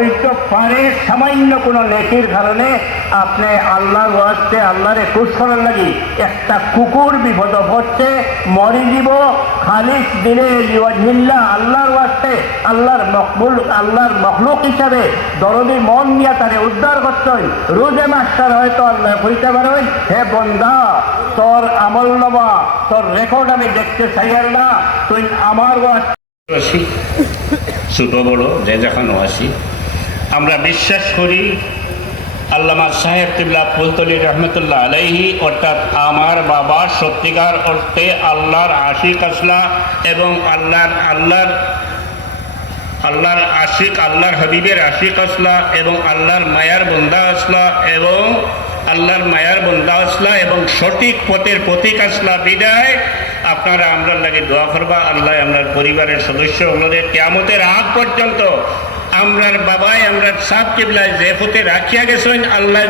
হয়তো পারে সামান্য কোনো নেকির কারণে আপনি আল্লাহর ওয়াস্তে, আল্লাহরে খুশ করার লাগি একটা কুকুর বিপদ হচ্ছে, মরি দিব খালিস দিলে লিওয়াজিল্লা আল্লাহর ওয়াস্তে, আল্লাহর মকবুল, আল্লাহর মখলুক হিসাবে দরদি মন নিয়ে তারে উদ্ধার করতেন। রোজে মাস্টার হয়তো আল্লাহ কইতে পারেন হে বন্ধা তোর আমল নবা তোর রেকর্ড আমি দেখতে চাই আর না, তুই আমার ছোট বড়, যে যেখানে আসি আমরা বিশ্বাস করি আল্লামা সাহেব কিবলা ফুলতলি রহমতুল্লাহ আলাইহি, অর্থাৎ আমার বাবা সত্যিকার অর্থে আল্লাহর আশিক আসলা এবং আল্লাহর আল্লাহর আল্লাহর আশিক, আল্লাহর হাবিবের আশিক আসলা এবং আল্লাহর মায়ার বন্দা আসলা এবং আল্লাহর মায়ার বন্দা আসলা এবং সঠিক পথের প্রতীক আসলা। বিদায়, আপনারা আমরা লাগে দোয়া করবা। আল্লাহ আমরা পরিবারের সদস্য আমাদের কেয়ামতের আগ পর্যন্ত আমরার বাবাই আমরা সাত কিবলায় যে পথে রাখিয়া গেছেন, আল্লাহ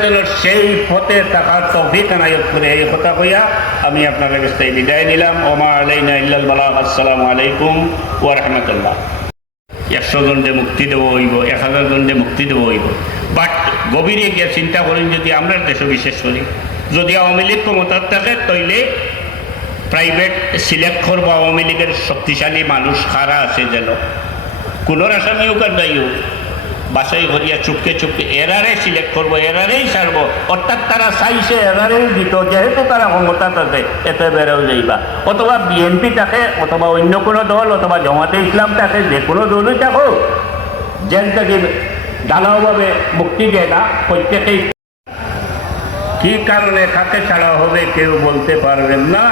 সেই পথে থাকার তৌফিক করে এই কথা কইয়া আমি আপনাদের কাছ বিদায় নিলাম। ওমা আলাইনা ইল্লাল বালাগ, আসসালামু আলাইকুম ওয়া রাহমাতুল্লাহ। একশো জনকে মুক্তি দেবো হইব, এক হাজার জনকে মুক্তি দেবো হইব। বাট গভীরে গিয়ে চিন্তা করেন, যদি আমরা দেশে বিশেষ করি। যদি আওয়ামী লীগ ক্ষমতার থাকে তৈলে প্রাইভেট সিলেক্ট করব আওয়ামী লীগের শক্তিশালী মানুষ খারা আছে যেন? কোনো আসামি হোক আর যাই হোক বাসাই করিয়া চুপকে চুপকে এরারে সিলেক্ট করব, এরারেই ছাড়বো। অর্থাৎ তারা চাইছে এরারেই দিত, যেহেতু তারা ক্ষমতা আছে এতে বেড়েও যাইবা। অথবা বিএনপি থাকে, অথবা অন্য কোনো দল, অথবা জমাতে ইসলাম থাকে, যে কোনো দলই থাকো যেন থেকে ঢালাওভাবে মুক্তি দেয় না, প্রত্যেকেই। কি কারণে কাকে ছাড়া হবে কেউ বলতে পারবেন না।